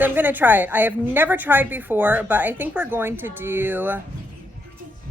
So I'm gonna try it. I have never tried before, but I think we're going to do,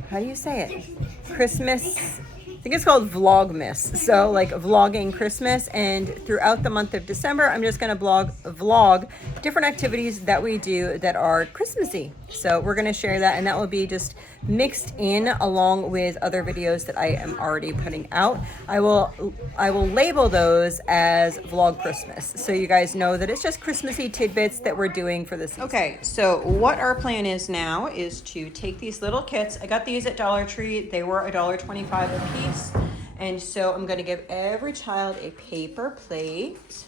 how do you say it? Christmas, I think it's called Vlogmas. So like vlogging Christmas, and throughout the month of December, I'm just gonna vlog different activities that we do that are Christmassy. So we're gonna share that, and that will be just mixed in along with other videos that I am already putting out. I will label those as Vlog Christmas, so you guys know that it's just Christmassy tidbits that we're doing for this season. Okay, so what our plan is now is to take these little kits. I got these at Dollar Tree. They were $1.25 a piece, and so I'm going to give every child a paper plate.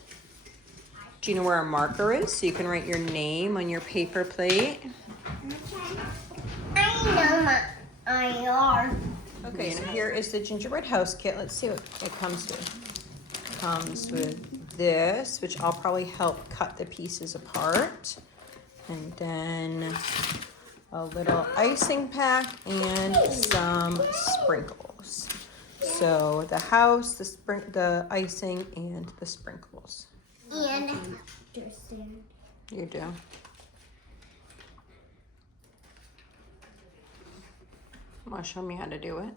Do you know where a marker is, so you can write your name on your paper plate? I know Okay, and here is the gingerbread house kit. Let's see what it comes with. It comes with this, which I'll probably help cut the pieces apart. And then a little icing pack and some sprinkles. So the house, the icing, and the sprinkles. And You do. Want to show me how to do it?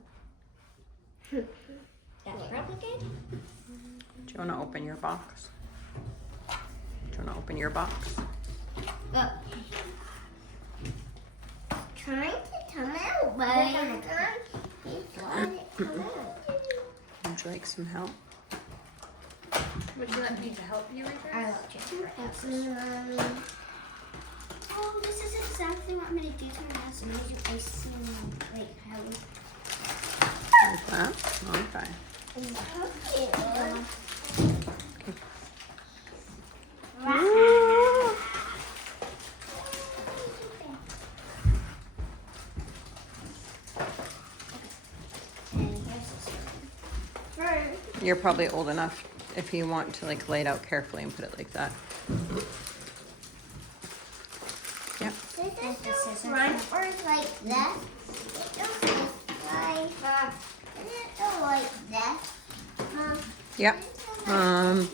that's probably good. Do you want to open your box? Do you want to open your box? But trying to come out, but Would you like some help? Would you like me to help you with I this? love you. Oh, this is exactly what I'm gonna do to my house. I'm gonna do icing. Wait, how? Like that? Okay. You're probably old enough if you want to like lay it out carefully and put it like that. Yep. Does this front or like that? It goes like that. Yep. I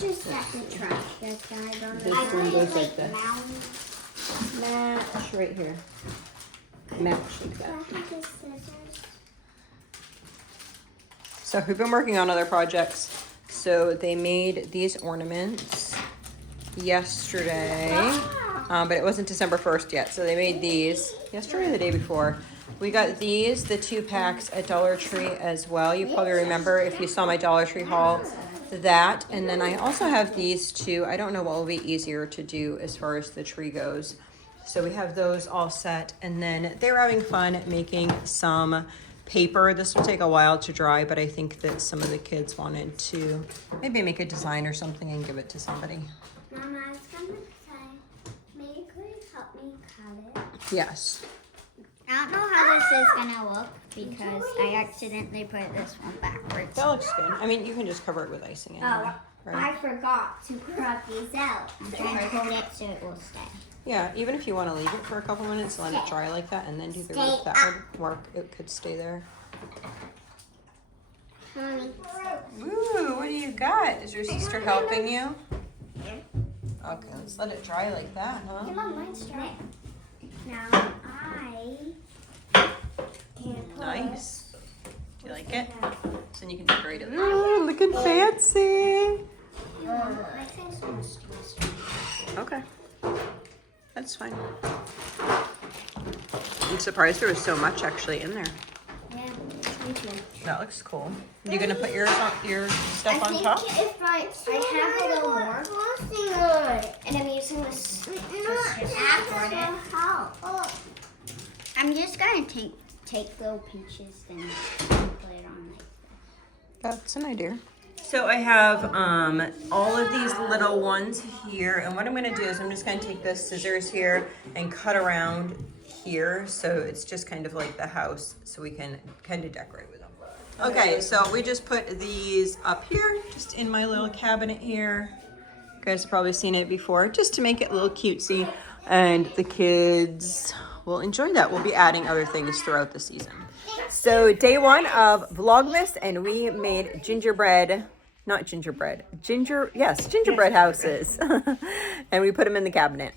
just have to try this guy. This one goes like this. Match right here. Match like that. So we've been working on other projects. So they made these ornaments yesterday, but it wasn't December 1st yet. So they made these yesterday or the day before. We got these, the 2 packs at Dollar Tree as well. You probably remember if you saw my Dollar Tree haul, that. And then I also have these 2. I don't know what will be easier to do as far as the tree goes. So we have those all set. And then they were having fun making some paper. This will take a while to dry, but I think that some of the kids wanted to maybe make a design or something and give it to somebody. Mama, I was gonna say, maybe could you help me cut it? Yes. I don't know how this is gonna look because I accidentally put this one backwards. That looks good. I mean, you can just cover it with icing anyway, right? I forgot to crop these out. I'm trying to hold it so it will stay. Yeah, even if you want to leave it for a couple minutes, let it dry like that, and then do the roof, that would work. It could stay there. Mommy. Ooh, what do you got? Is your sister helping you? Okay, let's let it dry like that, huh? Come on, mine's dry. Now I can put Nice. Do you like it? So then you can decorate it. Ooh, looking fancy. I think so. Okay. That's fine. I'm surprised there was so much actually in there. Yeah, me too. That looks cool. You gonna put your stuff on top? If I have a little more, and I'm using this just tap it. I'm just gonna take little pieces and put it on like That's an idea. So I have all of these little ones here, and what I'm gonna do is I'm just gonna take the scissors here and cut around here, so it's just kind of like the house, so we can kind of decorate with them. Okay, so we just put these up here, just in my little cabinet here. You guys have probably seen it before, just to make it a little cutesy, and the kids will enjoy that. We'll be adding other things throughout the season. So day 1 of Vlogmas, and we made gingerbread not gingerbread. Gingerbread houses. And we put them in the cabinet.